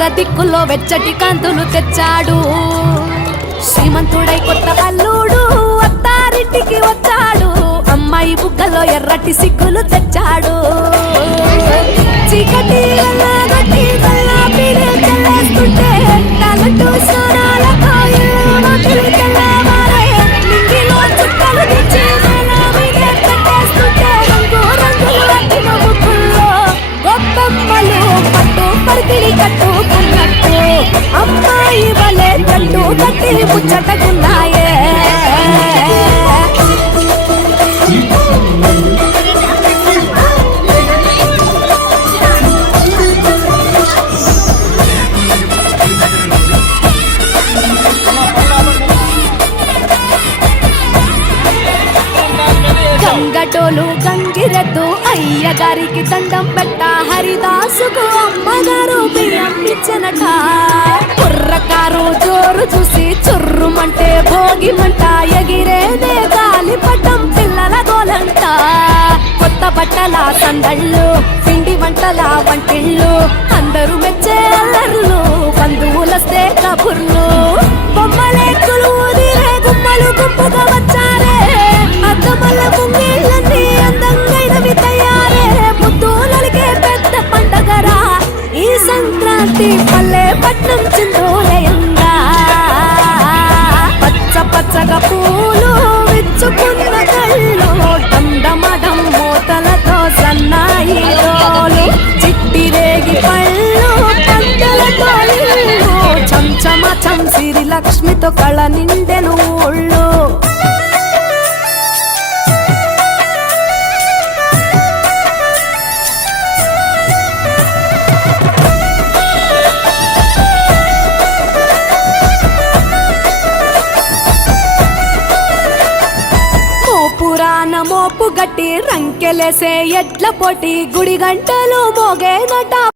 ఉత్తర దిక్కుల్లో వెచ్చటి కాంతులు తెచ్చాడు. శ్రీమంతుడై కొత్త అల్లుడు అత్తారింటికి వచ్చాడు. అమ్మాయి బుగ్గలో ఎర్రటి సిగ్గులు తెచ్చాడు. చీకటి వెళ్ళగొట్టి కల్లాపిరే చెల్లేస్తుంటే తలటు స్వరాలతో ఇల్లు తెల్లవారే. నింగిలో చుక్కలు తెచ్చి నేల మీదే పెట్టేస్తుంటే రంగు రంగులు అట్టిన ముగ్గుల్లో గొప్పమ్మలు పట్టు పరికిడి కట్టుకున్నట్టు అమ్మాయి వలె కట్టు కట్టి ముచ్చటకున్నాయే. గంగటోలు గంగిరెద్దు అయ్యగారికి దండం పెట్ట. హరిదాసుకు అమ్మగారు బియ్యం ఇచ్చనట. కుర్రకారు జోరు చూసి చుర్రుమంటే భోగిమంట. ఎగిరేదే గాలిపటం పిల్లల గోలంట. కొత్త బట్టల సందళ్ళు పిండి వంటల వంటిళ్ళు అందరూ మెచ్చే అల్లర్లు బంధువులస్తే కబుర్లు. బొమ్మలెక్కులు ఊదిరే గుమ్మలు గుంపుగా వచ్చారే. అద్దమల్ల ముంగిళ్ళన్నీ అందంగైనవి తయారే. ముద్దులకే పెద్ద పండగరా ఈ సంక్రాంతి పల్లె పట్నం చిందోలయంగా. పచ్చ పచ్చగా పూలు విచ్చుకున్న కళ్ళు దండమడం మూతలతో సన్నాయి డోలు. చిట్టి రేగి పళ్ళు పంటలతో ఇల్లు చంచమ చంసిరి లక్ష్మితో కళ నిండెను ఊళ్ళు. మోపు గట్టి రంకెలేసే ఎడ్ల పోటీ గుడి గంటలు మోగేనట.